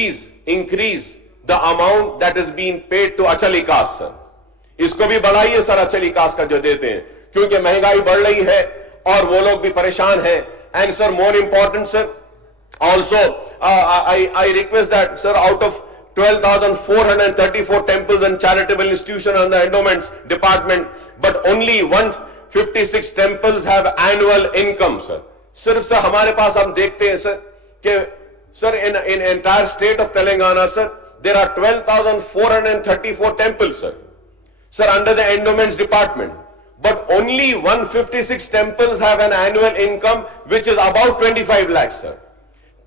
Please increase the amount that is being paid to अचल इकास sir. इसको भी बढ़ाइए सर, अचल इकास का जो देते हैं, क्योंकि महंगाई बढ़ रही है और वो लोग भी परेशान हैं। And sir more important sir, also I request that sir, out of 12,434 temples and charitable institutions on the endowments department, but only 156 temples have annual income sir। सिर्फ सर हमारे पास हम देखते हैं सर कि sir in entire state of Telangana sir, there are 12,434 temples sir under the endowments department, but only 156 temples have an annual income which is about 25 lakhs sir।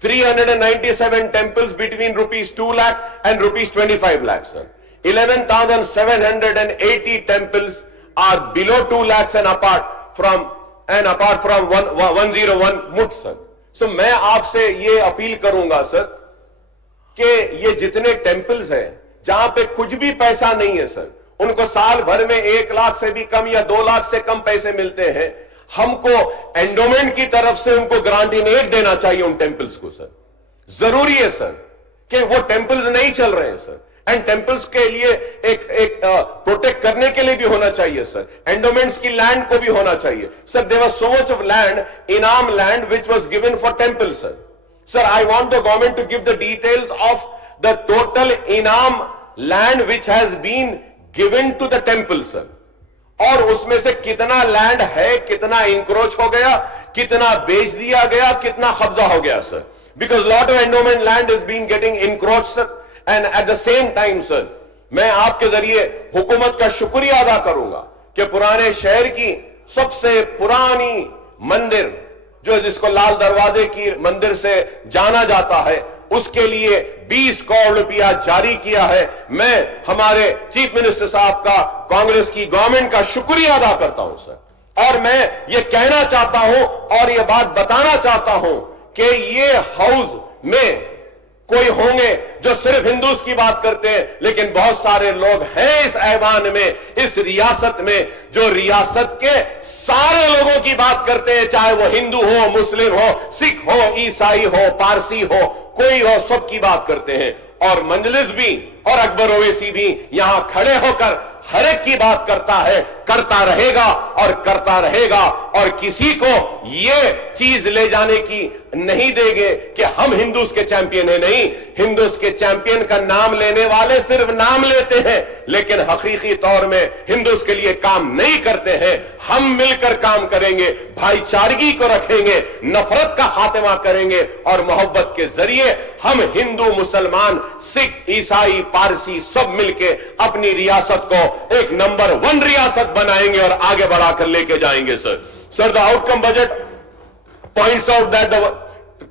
397 temples between rupees 2 lakh and rupees 25 lakhs sir। 11,780 temples are below 2 lakhs and apart from 101 mut sir। So मैं आपसे ये appeal करूंगा sir कि ये जितने temples हैं जहां पे कुछ भी पैसा नहीं है सर, उनको साल भर में 1 लाख से भी कम या 2 लाख से कम पैसे मिलते हैं, हमको एंडोमेंट की तरफ से उनको ग्रांट इन एड देना चाहिए उन टेम्पल्स को सर। जरूरी है सर कि वो टेम्पल्स नहीं चल रहे हैं सर, एंड टेम्पल्स के लिए एक प्रोटेक्ट करने के लिए भी होना चाहिए सर। एंडोमेंट्स की लैंड को भी होना चाहिए sir. There was so much of land, inam land which was given for temples sir. Sir I want the government to give the details of the total inam land which has been given to the temple sir, और उसमें से कितना land है, कितना encroach हो गया, कितना बेच दिया गया, कितना कब्जा हो गया sir. Because lot of endowment land is being getting encroach sir. And at the same time sir, मैं आपके जरिए हुकूमत का शुक्रिया अदा करूंगा कि पुराने शहर की सबसे पुरानी मंदिर जो जिसको लाल दरवाजे की मंदिर से जाना जाता है, उसके लिए 20 करोड़ रुपया जारी किया है। मैं हमारे चीफ मिनिस्टर साहब का, कांग्रेस की गवर्नमेंट का शुक्रिया अदा करता हूं सर। और मैं ये कहना चाहता हूं और ये बात बताना चाहता हूं कि ये हाउस में कोई होंगे जो सिर्फ हिंदूज की बात करते हैं, लेकिन बहुत सारे लोग हैं इस ऐवान में, इस रियासत में, जो रियासत के सारे लोगों की बात करते हैं, चाहे वो हिंदू हो, मुस्लिम हो, सिख हो, ईसाई हो, पारसी हो, कोई हो, सबकी बात करते हैं। और मंजलिस भी और अकबर ओवैसी भी यहां खड़े होकर हर एक की बात करता है, करता रहेगा और करता रहेगा, और किसी को ये चीज ले जाने की नहीं देंगे कि हम हिंदूज के चैंपियन हैं। नहीं, हिंदूज के चैंपियन का नाम लेने वाले सिर्फ नाम लेते हैं, लेकिन हकीकी तौर में हिंदूज के लिए काम नहीं करते हैं। हम मिलकर काम करेंगे, भाईचारगी को रखेंगे, नफरत का खात्मा करेंगे, और मोहब्बत के जरिए हम हिंदू, मुसलमान, सिख, ईसाई, पारसी सब मिलके अपनी रियासत को एक नंबर 1 रियासत बनाएंगे और आगे बढ़ाकर लेके जाएंगे sir. Sir, the outcome budget points out that the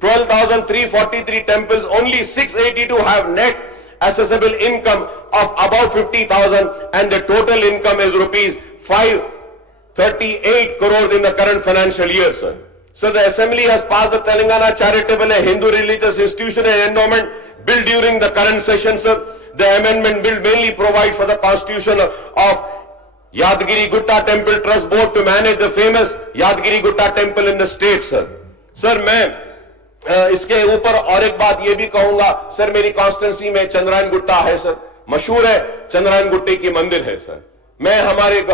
12,343 temples, only 682 have net accessible income of about 50,000, and the total income is rupees 538 crores in the current financial year, sir. So the Assembly has passed the Telangana Charitable and Hindu Religious Institution and Endowment Bill during the current session, sir. The amendment bill mainly provides for the constitution of Yadgiri Gutta Temple Trust Board to manage the famous Yadgiri Gutta Temple in the state, sir. Sir, मैं इसके ऊपर और एक बात ये भी कहूंगा sir, मेरी कॉन्स्टिट्यूंसी में चंद्रायन गुट्टा है सर, मशहूर है, चंद्रायन गुट्टे की मंदिर है सर। मैं हमारे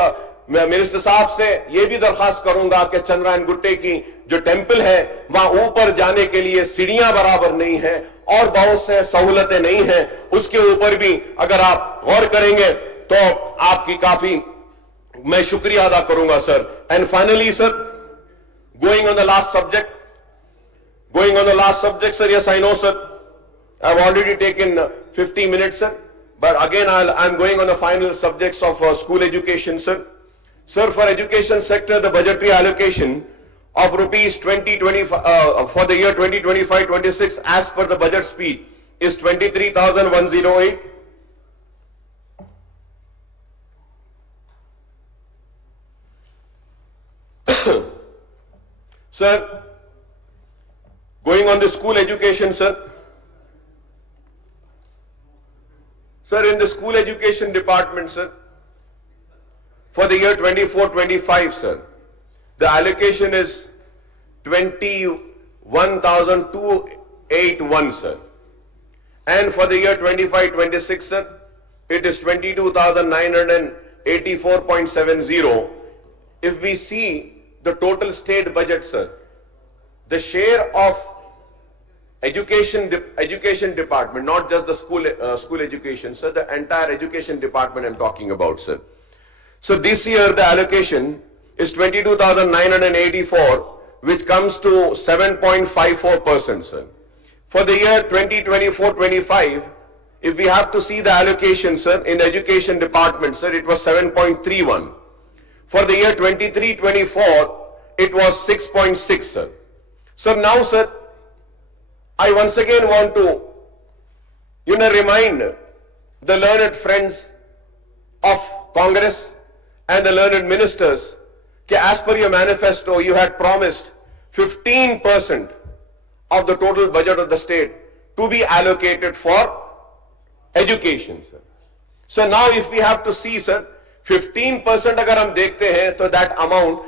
मिनिस्टर साहब से ये भी दरखास्त करूंगा कि चंद्रायन गुट्टे की जो टेम्पल है वहां ऊपर जाने के लिए सीढ़ियां बराबर नहीं है और बहुत से सहूलतें नहीं है, उसके ऊपर भी अगर आप गौर करेंगे तो आपकी काफी मैं शुक्रिया अदा करूंगा sir. And finally sir, going on the last subject, sir, yes, I know, sir. I've already taken 50 minutes, sir. But again, I'm going on the final subjects of school education, sir. Sir, for education sector, the budgetary allocation of rupees 2025 for the year 2025-26, as per the budget speech, is 23,108. Sir, going on the school education, sir. Sir, in the school education department, sir, for the year 24-25, sir, the allocation is 21,281, sir. And for the year 25-26, sir, it is 22,984.70. If we see the total state budget, sir, the share of education department, not just the school education, sir, the entire education department I'm talking about, sir. So this year the allocation is 22,984, which comes to 7.54%, sir. For the year 2024-25, if we have to see the allocation, sir, in the education department, sir, it was 7.31. For the year 23-24, it was 6.6, sir. So now, sir, I once again want to, remind the learned friends of Congress and the learned ministers that as per your manifesto, you had promised 15% of the total budget of the state to be allocated for education, sir. So now if we have to see, sir, 15% अगर हम देखते हैं तो that amount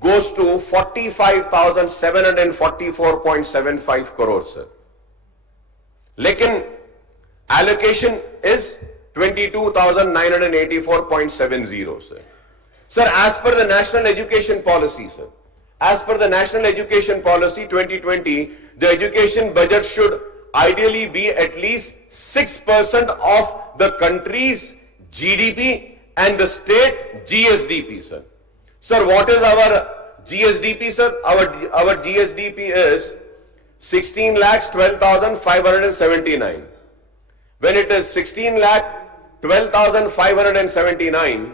goes to 45,744.75 crores, sir. लेकिन allocation is 22,984.70, sir. Sir, as per the National Education Policy, sir, as per the National Education Policy 2020, the education budget should ideally be at least 6% of the country's GDP and the state GSDP, sir. Sir, what is our GSDP, sir? Our GSDP is 16,12,579. When it is 16,12,579,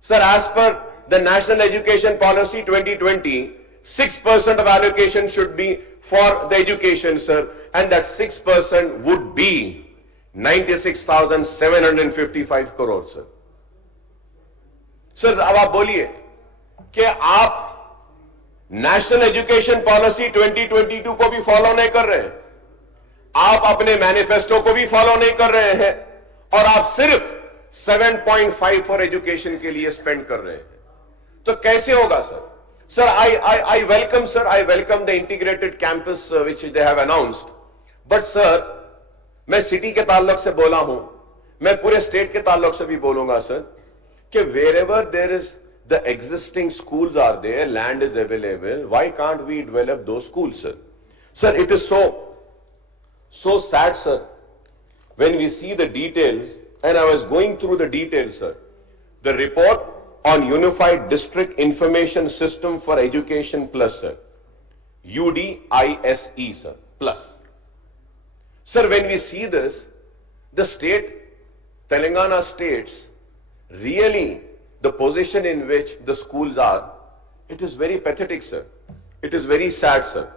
sir, as per the National Education Policy 2020, 6% of allocation should be for the education, sir, and that 6% would be 96,755 crores, sir. Sir, अब आप बोलिए कि आप national education policy 2022 को भी follow नहीं कर रहे हैं, आप अपने मैनिफेस्टो को भी फॉलो नहीं कर रहे हैं, और आप सिर्फ 7.5 फॉर एजुकेशन के लिए स्पेंड कर रहे हैं, तो कैसे होगा, sir? Sir, I welcome, sir, I welcome the integrated campus which they have announced. But sir, मैं सिटी के ताल्लुक से बोला हूं, मैं पूरे स्टेट के ताल्लुक से भी बोलूंगा, सर, कि wherever there is the existing schools are there, land is available, why can't we develop those schools, sir? Sir, it is so sad, sir, when we see the details, and I was going through the details, sir, the report on Unified District Information System for Education Plus, sir, UDISE, sir, plus. Sir, when we see this, the state, Telangana states, really the position in which the schools are, it is very pathetic, sir. It is very sad, sir.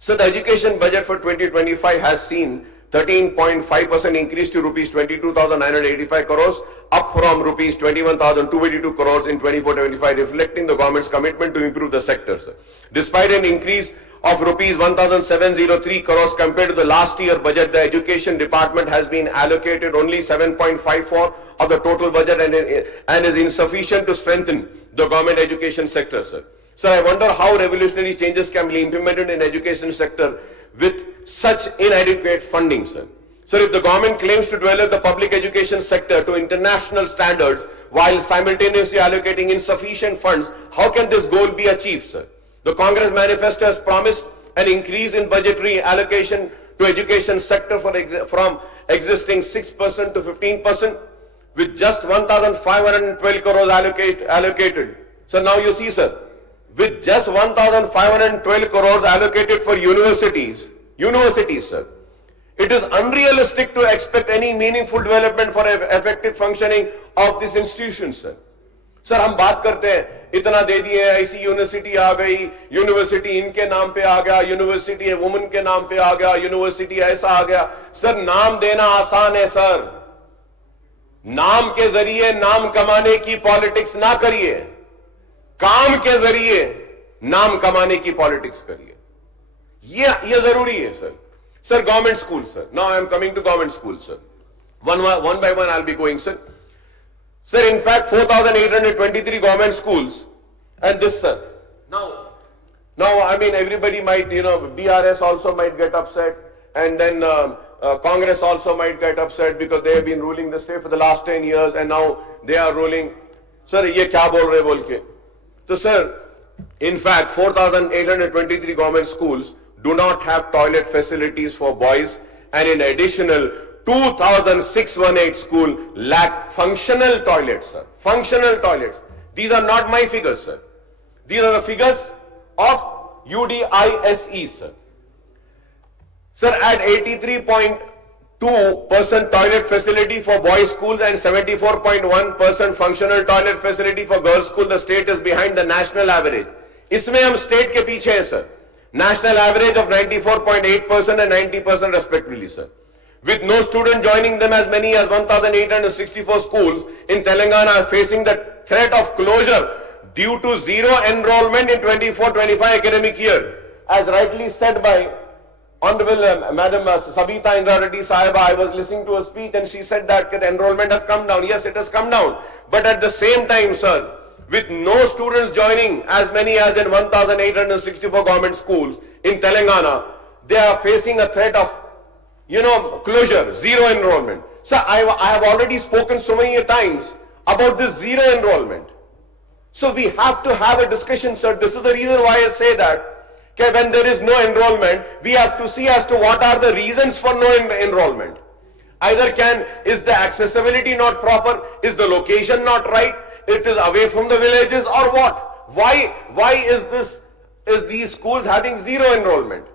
So the education budget for 2025 has seen 13.5% increase to rupees 22,985 crores, up from rupees 21,282 crores in 24-25, reflecting the government's commitment to improve the sector, sir. Despite an increase of rupees 1,703 crores compared to the last year budget, the education department has been allocated only 7.54 of the total budget and is insufficient to strengthen the government education sector, sir. Sir, I wonder how revolutionary changes can be implemented in education sector with such inadequate funding, sir. Sir, if the government claims to develop the public education sector to international standards while simultaneously allocating insufficient funds, how can this goal be achieved, sir? The Congress manifesto has promised an increase in budgetary allocation to education sector from existing 6% to 15%, with just 1,512 crores allocated. So now you see, sir, with just 1,512 crores allocated for universities, sir, it is unrealistic to expect any meaningful development for effective functioning of this institution, sir. Sir, हम बात करते हैं इतना दे दिए, ऐसी university आ गई, university इनके नाम पे आ गया, यूनिवर्सिटी वुमेन के नाम पे आ गया, यूनिवर्सिटी ऐसा आ गया। सर, नाम देना आसान है, सर, नाम के जरिए नाम कमाने की पॉलिटिक्स ना करिए, काम के जरिए नाम कमाने की पॉलिटिक्स करिए, ये जरूरी है, sir. Sir, government schools, sir. Now I am coming to government schools, sir. One by one I'll be going, sir. Sir, in fact, 4,823 government schools, and this, sir. Now, I mean, everybody might, BRS also might get upset. and then Congress also might get upset because they have been ruling the state for the last 10 years and now they are ruling. Sir, ye kya bol rahe bol ke? So sir, in fact, 4,823 government schools do not have toilet facilities for boys, and in additional 2,618 schools lack functional toilets, sir. Functional toilets. These are not my figures, sir. These are the figures of UDISE, sir. Sir, at 83.2% toilet facility for boys' schools and 74.1% functional toilet facility for girls' schools, the state is behind the national average. इसमें हम state के पीछे हैं, sir. National average of 94.8% and 90% respectively, sir. With no student joining them, as many as 1,864 schools in Telangana are facing the threat of closure due to zero enrollment in 24-25 academic year. As rightly said by Honorable Madam Sabita Indra Reddy Sahiba, I was listening to a speech and she said that the enrollment has come down. Yes, it has come down. But at the same time, sir, with no students joining, as many as in 1,864 government schools in Telangana, they are facing a threat of, closure, zero enrollment. So I have already spoken so many times about this zero enrollment. So we have to have a discussion, sir. This is the reason why I say that when there is no enrollment, we have to see as to what are the reasons for no enrollment. Either is the accessibility not proper, is the location not right, it is away from the villages, or what? Why is these schools having zero enrollment?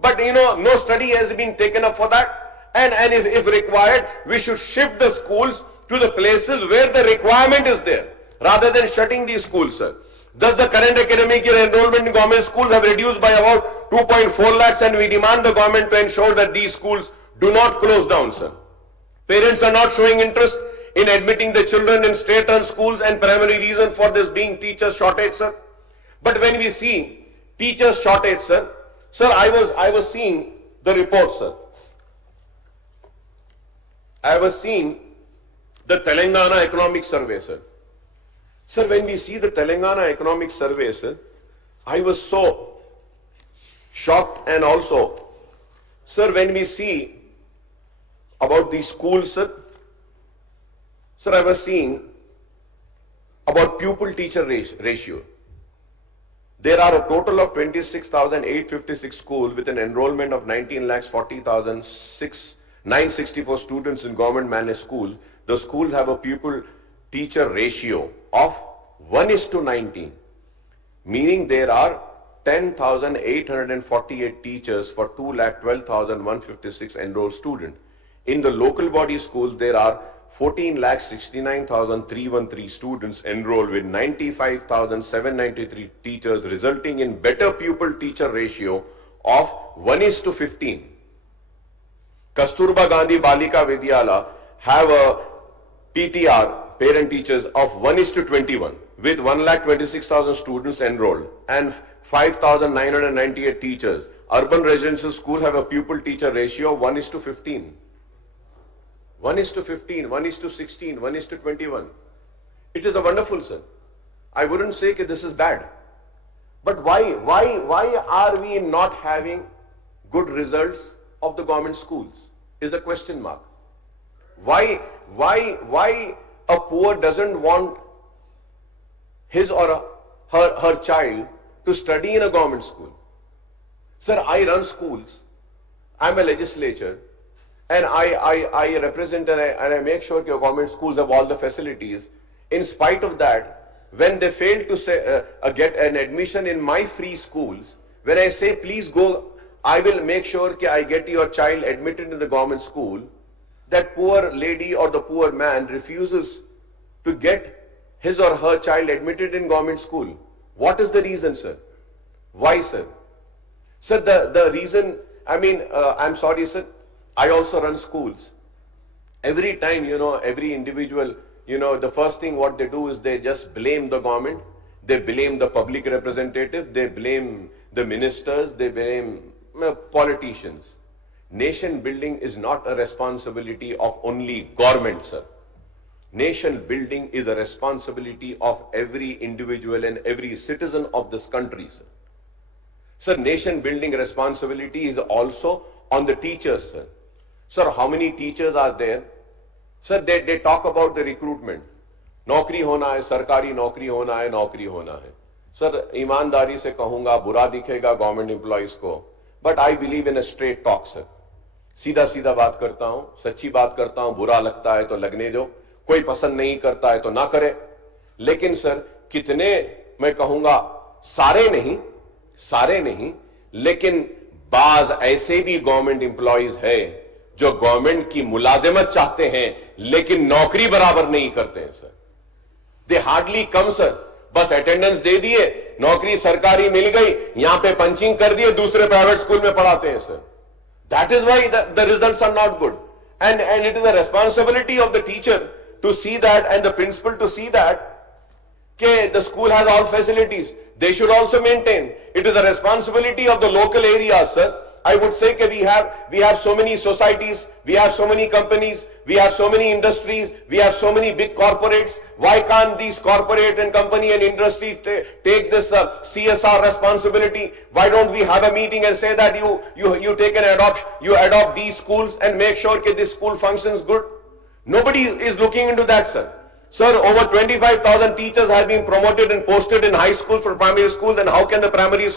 But no study has been taken up for that. And if required, we should shift the schools to the places where the requirement is there, rather than shutting these schools, sir. Thus, the current academic year enrollment in government schools have reduced by about 2.4 lakhs, and we demand the government to ensure that these schools do not close down, sir. Parents are not showing interest in admitting the children in state-run schools, and primary reason for this being teacher shortage, sir. But when we see teacher shortage, sir, I was seeing the report, sir. I was seeing the Telangana Economic Survey, sir. Sir, when we see the Telangana Economic Survey, sir, I was so shocked, and also, sir, when we see about the schools, sir, I was seeing about pupil-teacher ratio. There are a total of 26,856 schools with an enrollment of 19,40,964 students in government-managed schools. The schools have a pupil-teacher ratio of 1:19, meaning there are 10,848 teachers for 2,12,156 enrolled students. In the local body schools, there are 14,69,313 students enrolled with 95,793 teachers, resulting in better pupil-teacher ratio of 1:15. Kasturba Gandhi Balika Vidyala have a PTR, parent teachers, of 1:21 with 1,26,000 students enrolled and 5,998 teachers. Urban residential school have a pupil-teacher ratio of 1:15. 1:15, 1:16, 1:21. It is a wonderful, sir. I wouldn't say that this is bad. But why are we not having good results of the government schools? Is a question mark. Why a poor doesn't want his or her child to study in a government school? Sir, I run schools. I'm a legislator. And I represent and I make sure your government schools have all the facilities. In spite of that, when they fail to get an admission in my free schools, when I say, please go, I will make sure that I get your child admitted in the government school, that poor lady or the poor man refuses to get his or her child admitted in government school. What is the reason, sir? Why, sir? Sir, the reason, I'm sorry, sir, I also run schools. Every time, every individual, the first thing what they do is they just blame the government, they blame the public representative, they blame the ministers, they blame politicians. Nation building is not a responsibility of only government, sir. Nation building is a responsibility of every individual and every citizen of this country, sir. Sir, nation building responsibility is also on the teachers, sir. Sir, how many teachers are there? Sir, they talk about the recruitment. नौकरी होना है, सरकारी नौकरी होना है, नौकरी होना है. सर, ईमानदारी से कहूंगा, बुरा दिखेगा गवर्नमेंट एम्प्लॉइज को, but I believe in a straight talk sir. सीधा सीधा बात करता हूं, सच्ची बात करता हूं. बुरा लगता है तो लगने दो, कोई पसंद नहीं करता है तो ना करे. लेकिन सर, कितने, मैं कहूंगा सारे नहीं, लेकिन बाज ऐसे भी गवर्नमेंट एम्प्लॉइज है जो गवर्नमेंट की मुलाजिमत चाहते हैं लेकिन नौकरी बराबर नहीं करते हैं सर. दे हार्डली कम सर. बस अटेंडेंस दे दिए, नौकरी सरकारी मिल गई, यहां पे पंचिंग कर दिए, दूसरे प्राइवेट स्कूल में पढ़ाते हैं sir. That is why the results are not good. And it is the responsibility of the teacher to see that and the principal to see that के the school has all facilities. They should also maintain. It is the responsibility of the local areas, sir. I would say that we have so many societies, we have so many companies, we have so many industries, we have so many big corporates. Why can't these corporate and company and industry take this CSR responsibility? Why don't we have a meeting and say that you take an you adopt these schools and make sure that this school functions good? Nobody is looking into that, sir. Sir, over 25,000 teachers have been promoted and posted in high school for primary schools, and how can the primary school